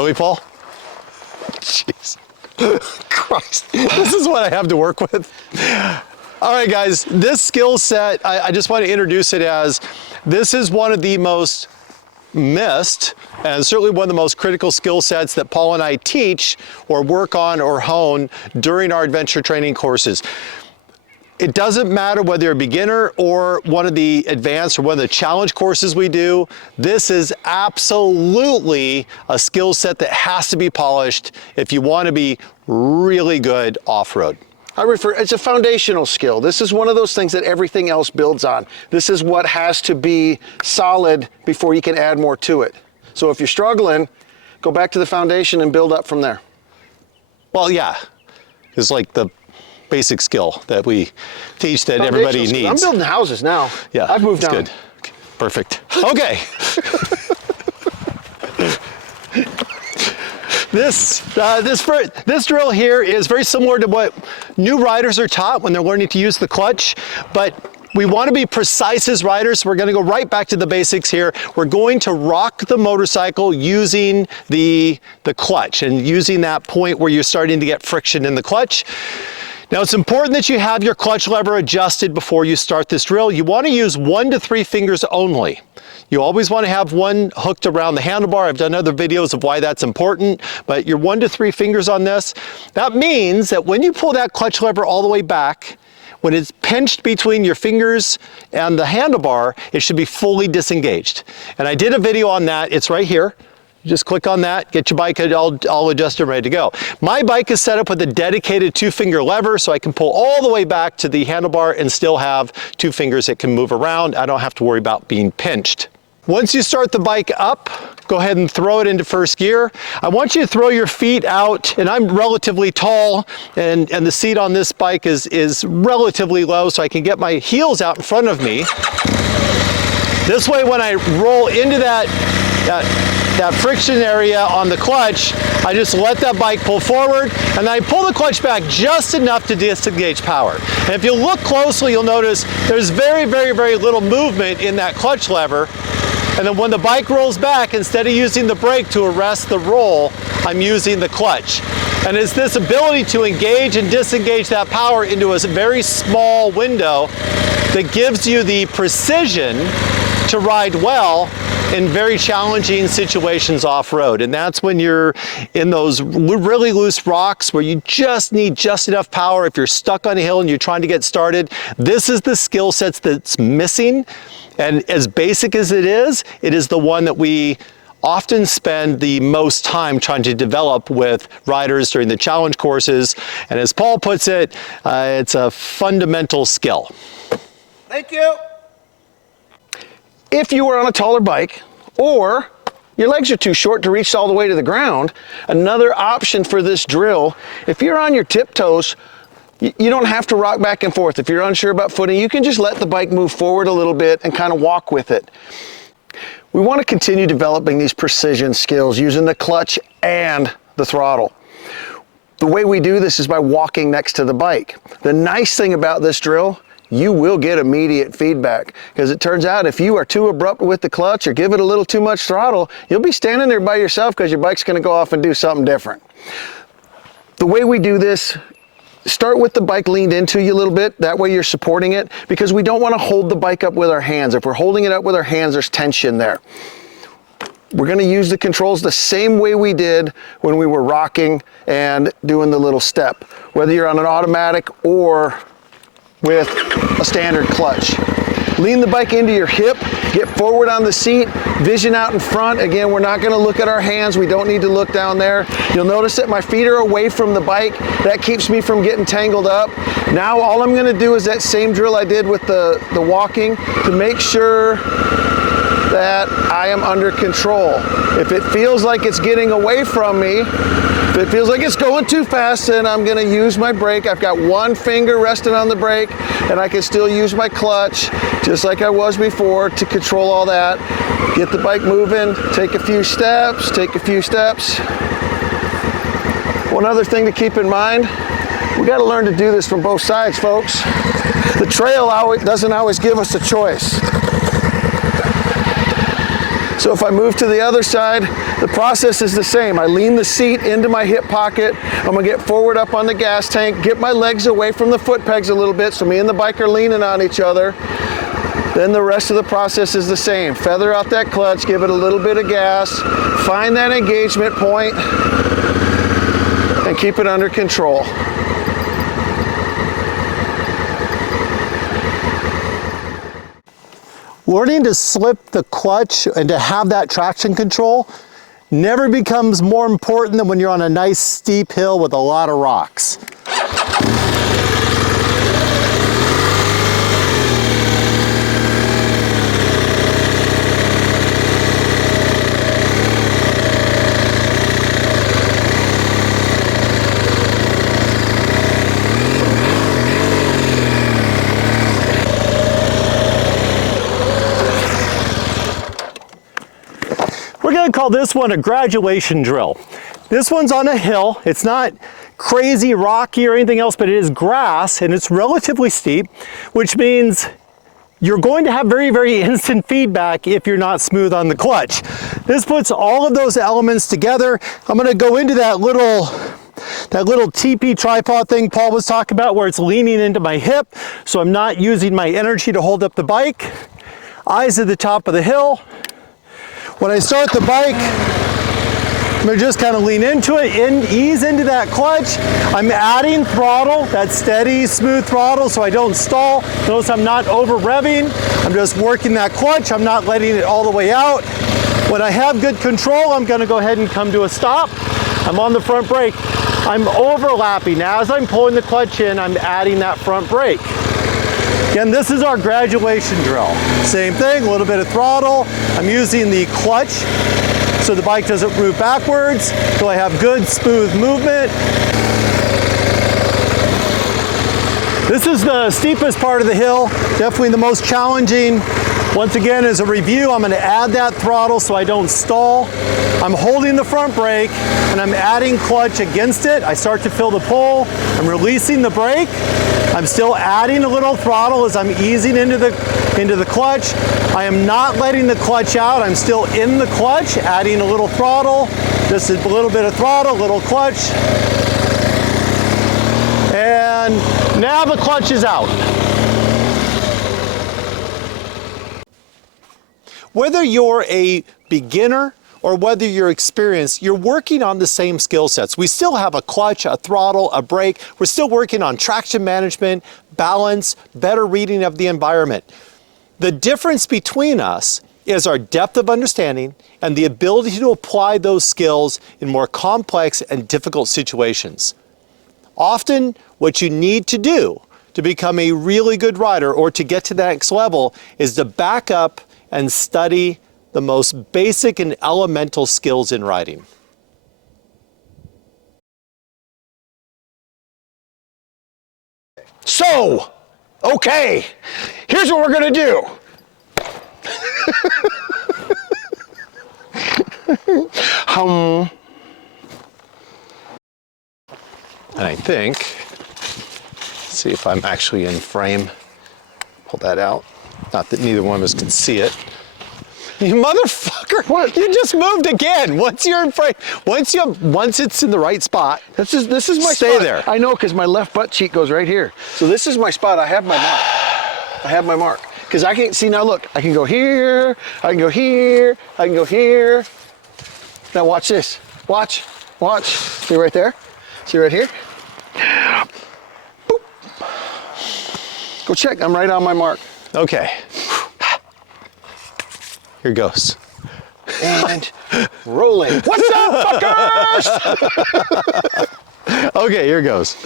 Really, Paul? Jeez. Christ. This is what I have to work with. All right, guys, this skill set, I just want to introduce it as, this is one of the most missed and certainly one of the most critical skill sets that Paul and I teach or work on or hone during our adventure training courses. It doesn't matter whether you're a beginner or one of the advanced or one of the challenge courses we do. This is absolutely a skill set that has to be polished if you want to be really good off-road. It's a foundational skill. This is one of those things that everything else builds on. This is what has to be solid before you can add more to it. So if you're struggling, go back to the foundation and build up from there. Well, yeah, it's like the basic skill that we teach that everybody needs. I'm building houses now. Yeah, I've moved on. Good. Perfect. Okay. This drill here is very similar to what new riders are taught when they're learning to use the clutch, but we want to be precise as riders, so we're going to go right back to the basics here. We're going to rock the motorcycle using the clutch and using that point where you're starting to get friction in the clutch. Now, it's important that you have your clutch lever adjusted before you start this drill. You want to use 1 to 3 fingers only. You always want to have one hooked around the handlebar. I've done other videos of why that's important, but you're 1 to 3 fingers on this. That means that when you pull that clutch lever all the way back, when it's pinched between your fingers and the handlebar, it should be fully disengaged. And I did a video on that. It's right here. Just click on that, get your bike, I'll adjust it, ready to go. My bike is set up with a dedicated 2-finger lever, so I can pull all the way back to the handlebar and still have 2 fingers that can move around. I don't have to worry about being pinched. Once you start the bike up, go ahead and throw it into first gear. I want you to throw your feet out, and I'm relatively tall, and the seat on this bike is relatively low, so I can get my heels out in front of me. This way, when I roll into that friction area on the clutch, I just let that bike pull forward, and I pull the clutch back just enough to disengage power. And if you look closely, you'll notice there's very, very, very little movement in that clutch lever. And then when the bike rolls back, instead of using the brake to arrest the roll, I'm using the clutch. And it's this ability to engage and disengage that power into a very small window that gives you the precision to ride well in very challenging situations off-road. And that's when you're in those really loose rocks where you just need just enough power. If you're stuck on a hill and you're trying to get started, this is the skill sets that's missing. And as basic as it is the one that we often spend the most time trying to develop with riders during the challenge courses. And as Paul puts it, it's a fundamental skill. Thank you. If you are on a taller bike or your legs are too short to reach all the way to the ground, another option for this drill, if you're on your tiptoes, you don't have to rock back and forth. If you're unsure about footing, you can just let the bike move forward a little bit and kind of walk with it. We want to continue developing these precision skills using the clutch and the throttle. The way we do this is by walking next to the bike. The nice thing about this drill, you will get immediate feedback, because it turns out if you are too abrupt with the clutch or give it a little too much throttle, you'll be standing there by yourself because your bike's going to go off and do something different. The way we do this, start with the bike leaned into you a little bit. That way you're supporting it, because we don't want to hold the bike up with our hands. If we're holding it up with our hands, there's tension there. We're going to use the controls the same way we did when we were rocking and doing the little step, whether you're on an automatic or with a standard clutch. Lean the bike into your hip, get forward on the seat, vision out in front. Again, we're not going to look at our hands. We don't need to look down there. You'll notice that my feet are away from the bike. That keeps me from getting tangled up. Now all I'm going to do is that same drill I did with the walking to make sure that I am under control. If it feels like it's getting away from me, if it feels like it's going too fast, then I'm going to use my brake. I've got one finger resting on the brake, and I can still use my clutch, just like I was before, to control all that. Get the bike moving, take a few steps, take a few steps. One other thing to keep in mind, we got to learn to do this from both sides, folks. The trail doesn't always give us a choice. So if I move to the other side, the process is the same. I lean the seat into my hip pocket. I'm gonna get forward up on the gas tank, get my legs away from the foot pegs a little bit so me and the bike are leaning on each other. Then the rest of the process is the same. Feather out that clutch, give it a little bit of gas, find that engagement point, and keep it under control. Learning to slip the clutch and to have that traction control never becomes more important than when you're on a nice steep hill with a lot of rocks. We're going to call this one a graduation drill. This one's on a hill. It's not crazy rocky or anything else, but it is grass and it's relatively steep, which means you're going to have very, very instant feedback if you're not smooth on the clutch. This puts all of those elements together. I'm going to go into that little TP tripod thing Paul was talking about where it's leaning into my hip, so I'm not using my energy to hold up the bike. Eyes at the top of the hill. When I start the bike, I'm gonna just kind of lean into it, ease into that clutch. I'm adding throttle, that steady, smooth throttle so I don't stall. Notice I'm not over revving. I'm just working that clutch. I'm not letting it all the way out. When I have good control, I'm gonna go ahead and come to a stop. I'm on the front brake. I'm overlapping. As I'm pulling the clutch in, I'm adding that front brake. Again, this is our graduation drill. Same thing, a little bit of throttle. I'm using the clutch so the bike doesn't move backwards, so I have good, smooth movement. This is the steepest part of the hill, definitely the most challenging. Once again, as a review, I'm going to add that throttle so I don't stall. I'm holding the front brake and I'm adding clutch against it. I start to feel the pull. I'm releasing the brake. I'm still adding a little throttle as I'm easing into the clutch. I am not letting the clutch out. I'm still in the clutch, adding a little throttle. Just a little bit of throttle, little clutch. And now the clutch is out. Whether you're a beginner or whether you're experienced, you're working on the same skill sets. We still have a clutch, a throttle, a brake. We're still working on traction management, balance, better reading of the environment. The difference between us is our depth of understanding and the ability to apply those skills in more complex and difficult situations. Often, what you need to do to become a really good rider or to get to the next level is to back up and study the most basic and elemental skills in riding. So, okay, here's what we're gonna do. And I think, let's see if I'm actually in frame. Pull that out. Not that neither one of us can see it. You motherfucker! What? You just moved again. Once you're in frame, once it's in the right spot, This is my stay spot. there. I know, because my left butt cheek goes right here. So this is my spot. I have my mark. I have my mark. Because I can see now. Look, I can go here. I can go here. I can go here. Now watch this. Watch. Watch. See right there. See right here. Boop. Go check. I'm right on my mark. Okay. Here goes. And rolling. What's up, fuckers? Okay, here goes.